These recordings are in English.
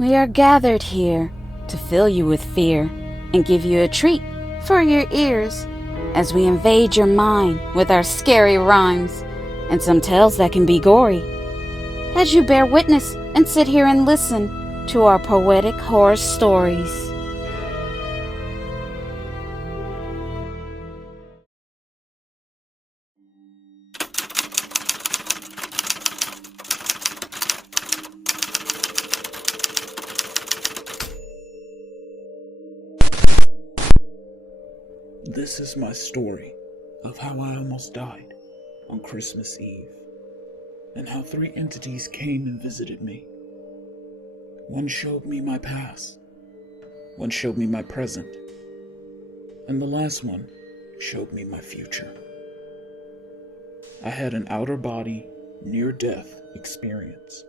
We are gathered here to fill you with fear and give you a treat for your ears as we invade your mind with our scary rhymes and some tales that can be gory. As you bear witness and sit here and listen to our poetic horror stories. This is my story of how I almost died on Christmas Eve, and how 3 entities came and visited me. One showed me my past, one showed me my present, and the last one showed me my future. I had an outer body, near-death experience.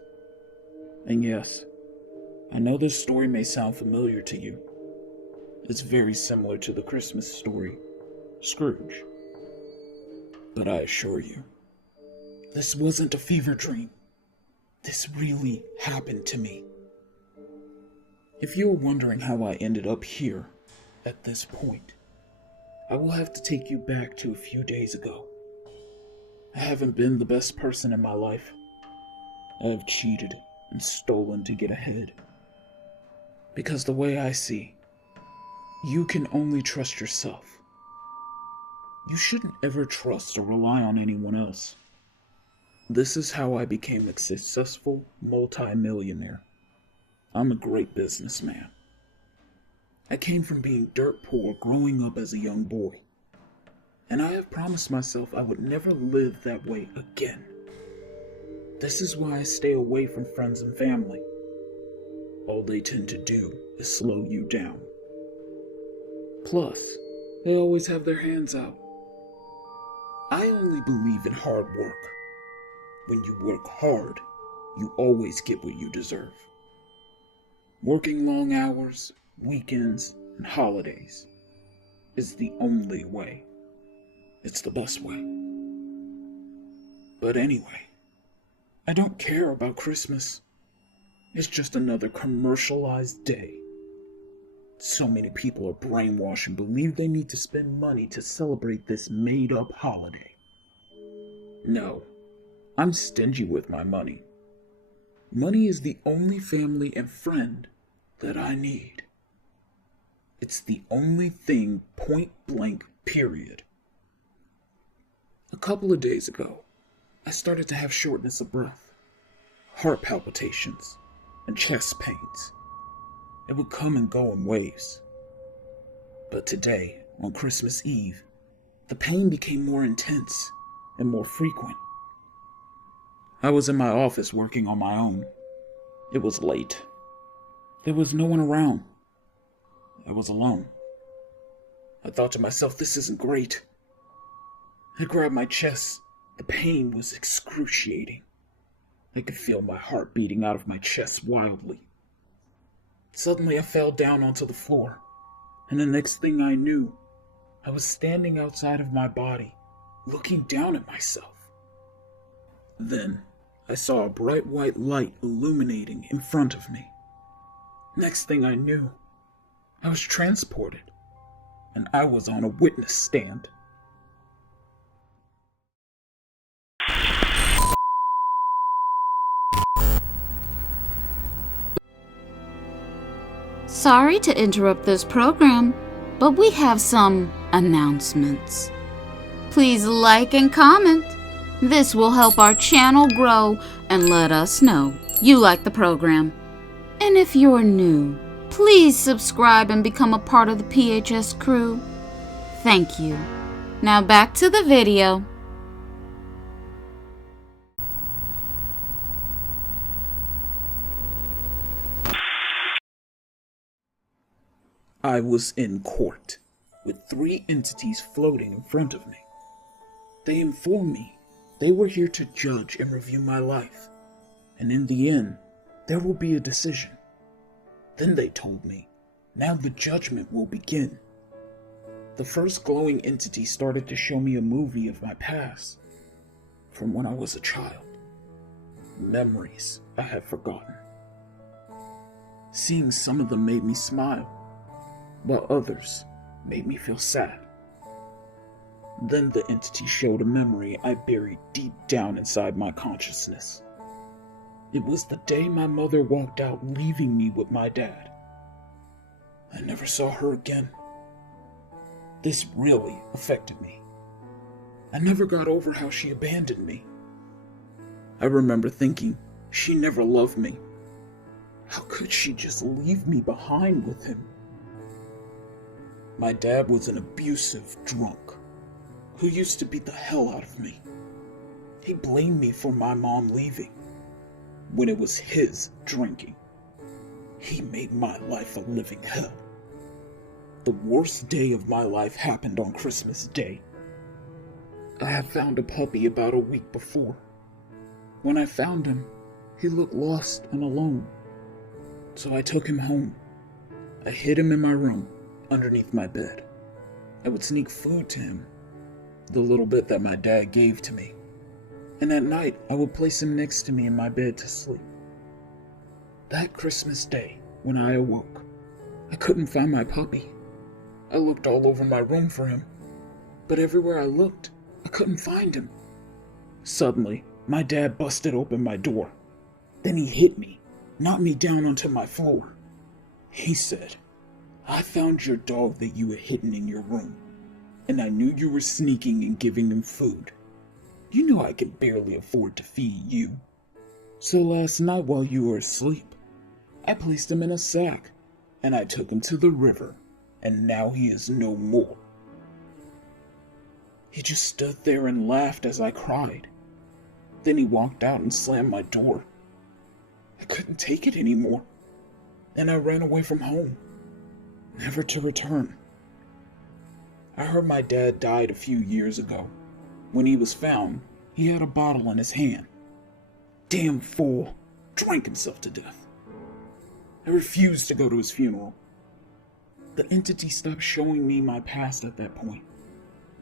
And yes, I know this story may sound familiar to you. It's very similar to the Christmas story, Scrooge. But I assure you, this wasn't a fever dream. This really happened to me. If you're wondering how I ended up here, at this point, I will have to take you back to a few days ago. I haven't been the best person in my life. I have cheated and stolen to get ahead. Because the way I see, you can only trust yourself. You shouldn't ever trust or rely on anyone else. This is how I became a successful multi-millionaire. I'm a great businessman. I came from being dirt poor growing up as a young boy. And I have promised myself I would never live that way again. This is why I stay away from friends and family. All they tend to do is slow you down. Plus, they always have their hands out. I only believe in hard work. When you work hard, you always get what you deserve. Working long hours, weekends, and holidays is the only way. It's the best way. But anyway, I don't care about Christmas. It's just another commercialized day. So many people are brainwashed and believe they need to spend money to celebrate this made-up holiday. No, I'm stingy with my money. Money is the only family and friend that I need. It's the only thing, point blank, period. A couple of days ago, I started to have shortness of breath, heart palpitations, and chest pains. It would come and go in waves. But today, on Christmas Eve, the pain became more intense and more frequent. I was in my office working on my own. It was late. There was no one around. I was alone. I thought to myself, this isn't great. I grabbed my chest. The pain was excruciating. I could feel my heart beating out of my chest wildly. Suddenly I fell down onto the floor, and the next thing I knew, I was standing outside of my body, looking down at myself. Then I saw a bright white light illuminating in front of me. Next thing I knew, I was transported, and I was on a witness stand. Sorry to interrupt this program, but we have some announcements. Please like and comment. This will help our channel grow and let us know you like the program. And if you're new, please subscribe and become a part of the PHS crew. Thank you. Now back to the video. I was in court, with 3 entities floating in front of me. They informed me they were here to judge and review my life, and in the end, there will be a decision. Then they told me, now the judgment will begin. The first glowing entity started to show me a movie of my past, from when I was a child. Memories I had forgotten. Seeing some of them made me smile, while others made me feel sad. Then the entity showed a memory I buried deep down inside my consciousness. It was the day my mother walked out, leaving me with my dad. I never saw her again. This really affected me. I never got over how she abandoned me. I remember thinking, she never loved me. How could she just leave me behind with him? My dad was an abusive drunk who used to beat the hell out of me. He blamed me for my mom leaving when it was his drinking. He made my life a living hell. The worst day of my life happened on Christmas Day. I had found a puppy about a week before. When I found him, he looked lost and alone. So I took him home. I hid him in my room, underneath my bed. I would sneak food to him, the little bit that my dad gave to me. And at night, I would place him next to me in my bed to sleep. That Christmas Day, when I awoke, I couldn't find my puppy. I looked all over my room for him, but everywhere I looked, I couldn't find him. Suddenly, my dad busted open my door. Then he hit me, knocked me down onto my floor. He said, "I found your dog that you had hidden in your room, and I knew you were sneaking and giving him food. You know I could barely afford to feed you. So last night while you were asleep, I placed him in a sack, and I took him to the river, and now he is no more." He just stood there and laughed as I cried. Then he walked out and slammed my door. I couldn't take it anymore, and I ran away from home, never to return. I heard my dad died a few years ago. When he was found, he had a bottle in his hand. Damn fool, drank himself to death. I refused to go to his funeral. The entity stopped showing me my past at that point.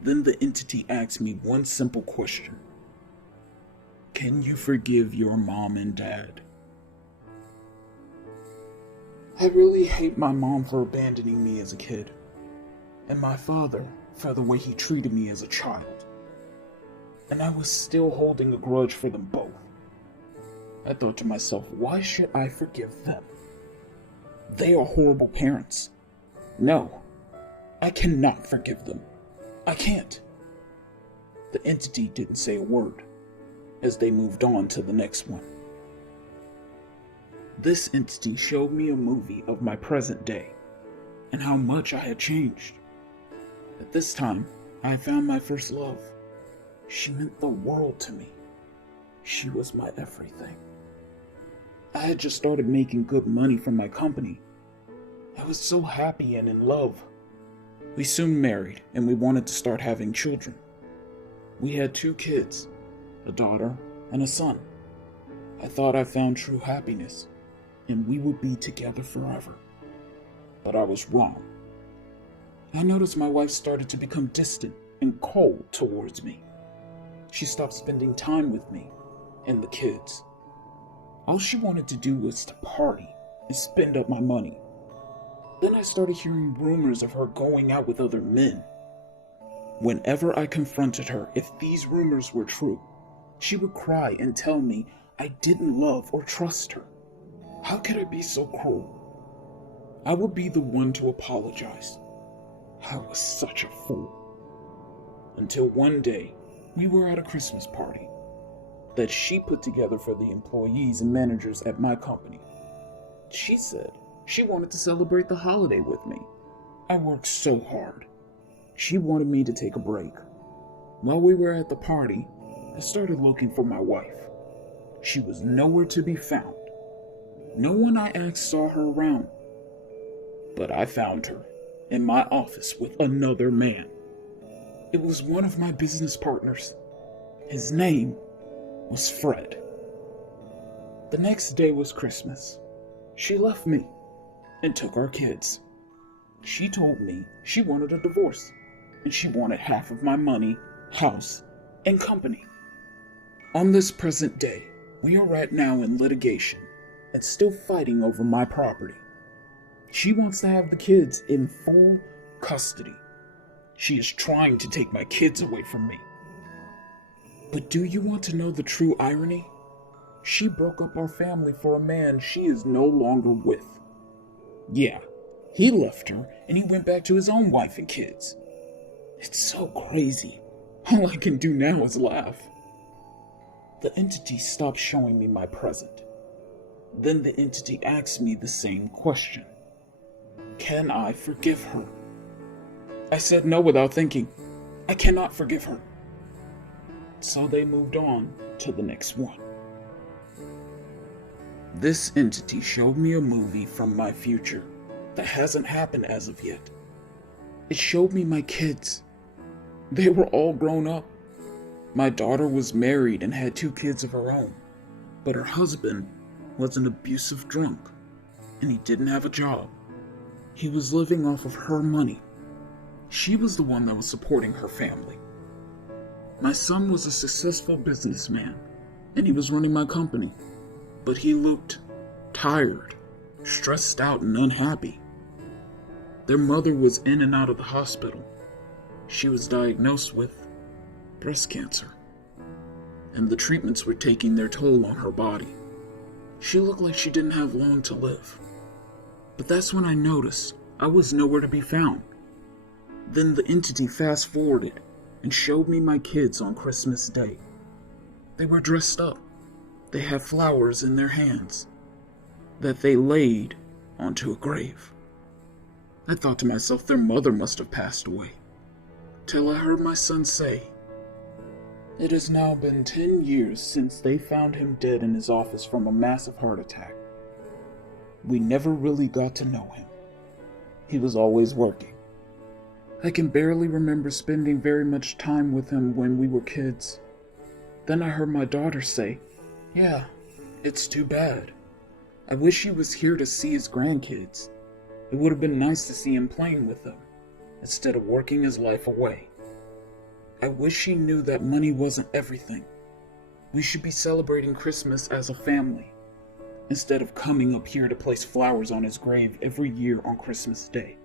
Then the entity asked me one simple question. Can you forgive your mom and dad? I really hate my mom for abandoning me as a kid, and my father for the way he treated me as a child. And I was still holding a grudge for them both. I thought to myself, why should I forgive them? They are horrible parents. No, I cannot forgive them. I can't. The entity didn't say a word as they moved on to the next one. This entity showed me a movie of my present day and how much I had changed. At this time, I had found my first love. She meant the world to me. She was my everything. I had just started making good money from my company. I was so happy and in love. We soon married, and we wanted to start having children. We had 2 kids, a daughter and a son. I thought I found true happiness, and we would be together forever. But I was wrong. I noticed my wife started to become distant and cold towards me. She stopped spending time with me and the kids. All she wanted to do was to party and spend up my money. Then I started hearing rumors of her going out with other men. Whenever I confronted her if these rumors were true, she would cry and tell me I didn't love or trust her. How could I be so cruel? I would be the one to apologize. I was such a fool. Until one day, we were at a Christmas party that she put together for the employees and managers at my company. She said she wanted to celebrate the holiday with me. I worked so hard. She wanted me to take a break. While we were at the party, I started looking for my wife. She was nowhere to be found. No one I asked saw her around. But I found her in my office with another man. It was one of my business partners. His name was Fred. The next day was Christmas. She left me and took our kids. She told me she wanted a divorce, and she wanted half of my money, house, and company. On this present day, we are right now in litigation, and still fighting over my property. She wants to have the kids in full custody. She is trying to take my kids away from me. But do you want to know the true irony? She broke up our family for a man she is no longer with. Yeah, he left her and he went back to his own wife and kids. It's so crazy. All I can do now is laugh. The entity stopped showing me my present. Then the entity asked me the same question. Can I forgive her? I said no without thinking. I cannot forgive her. So they moved on to the next one. This entity showed me a movie from my future that hasn't happened as of yet. It showed me my kids. They were all grown up. My daughter was married and had 2 kids of her own, but her husband was an abusive drunk, and he didn't have a job. He was living off of her money. She was the one that was supporting her family. My son was a successful businessman, and he was running my company, but he looked tired, stressed out, and unhappy. Their mother was in and out of the hospital. She was diagnosed with breast cancer, and the treatments were taking their toll on her body. She looked like she didn't have long to live. But that's when I noticed I was nowhere to be found. Then the entity fast-forwarded and showed me my kids on Christmas Day. They were dressed up. They had flowers in their hands that they laid onto a grave. I thought to myself their mother must have passed away, till I heard my son say, "It has now been 10 years since they found him dead in his office from a massive heart attack. We never really got to know him. He was always working. I can barely remember spending very much time with him when we were kids." Then I heard my daughter say, "Yeah, it's too bad. I wish he was here to see his grandkids. It would have been nice to see him playing with them, instead of working his life away. I wish he knew that money wasn't everything. We should be celebrating Christmas as a family, instead of coming up here to place flowers on his grave every year on Christmas Day."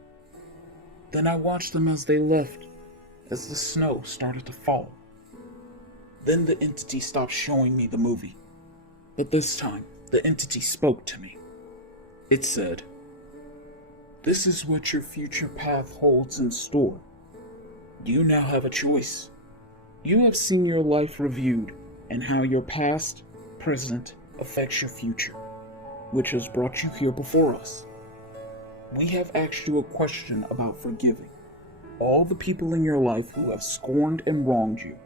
Then I watched them as they left, as the snow started to fall. Then the entity stopped showing me the movie, but this time the entity spoke to me. It said, "This is what your future path holds in store. You now have a choice. You have seen your life reviewed and how your past, present affects your future, which has brought you here before us. We have asked you a question about forgiving all the people in your life who have scorned and wronged you,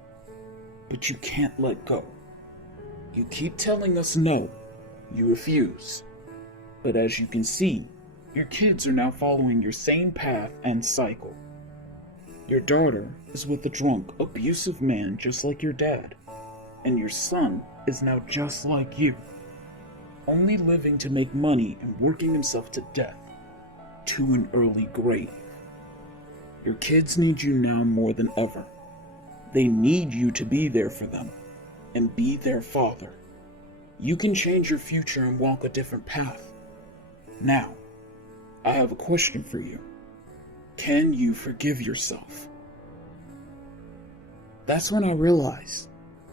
but you can't let go. You keep telling us no, you refuse. But as you can see, your kids are now following your same path and cycle. Your daughter is with a drunk, abusive man just like your dad, and your son is now just like you, only living to make money and working himself to death, to an early grave. Your kids need you now more than ever. They need you to be there for them and be their father. You can change your future and walk a different path. Now, I have a question for you. Can you forgive yourself?" That's when I realized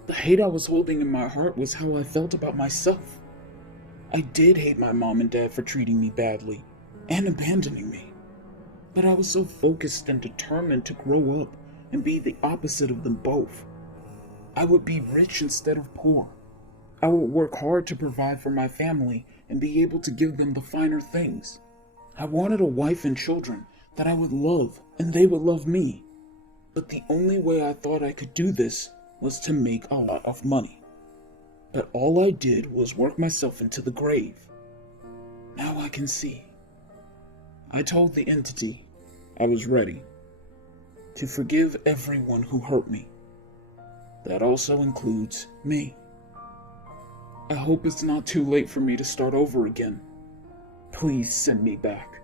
the hate I was holding in my heart was how I felt about myself. I did hate my mom and dad for treating me badly and abandoning me, but I was so focused and determined to grow up and be the opposite of them both. I would be rich instead of poor. I would work hard to provide for my family and be able to give them the finer things. I wanted a wife and children that I would love and they would love me. But the only way I thought I could do this was to make a lot of money. But all I did was work myself into the grave. Now I can see. I told the entity I was ready to forgive everyone who hurt me. That also includes me. I hope it's not too late for me to start over again. Please send me back.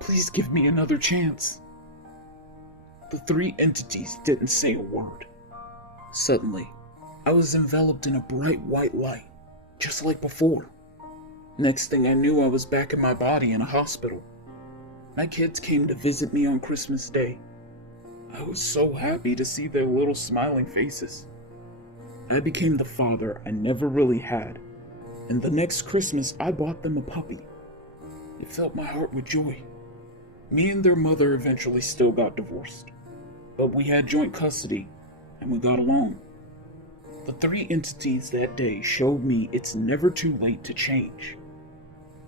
Please give me another chance." The 3 entities didn't say a word. Suddenly, I was enveloped in a bright white light, just like before. Next thing I knew, I was back in my body in a hospital. My kids came to visit me on Christmas Day. I was so happy to see their little smiling faces. I became the father I never really had, and the next Christmas I bought them a puppy. It filled my heart with joy. Me and their mother eventually still got divorced, but we had joint custody, and we got along. The three entities that day showed me it's never too late to change.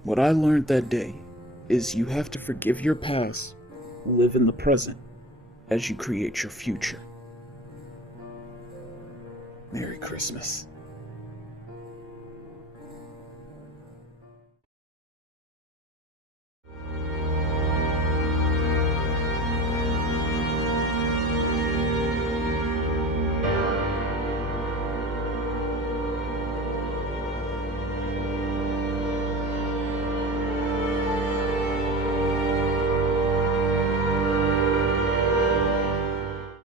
What I learned that day is you have to forgive your past, live in the present, as you create your future. Merry Christmas.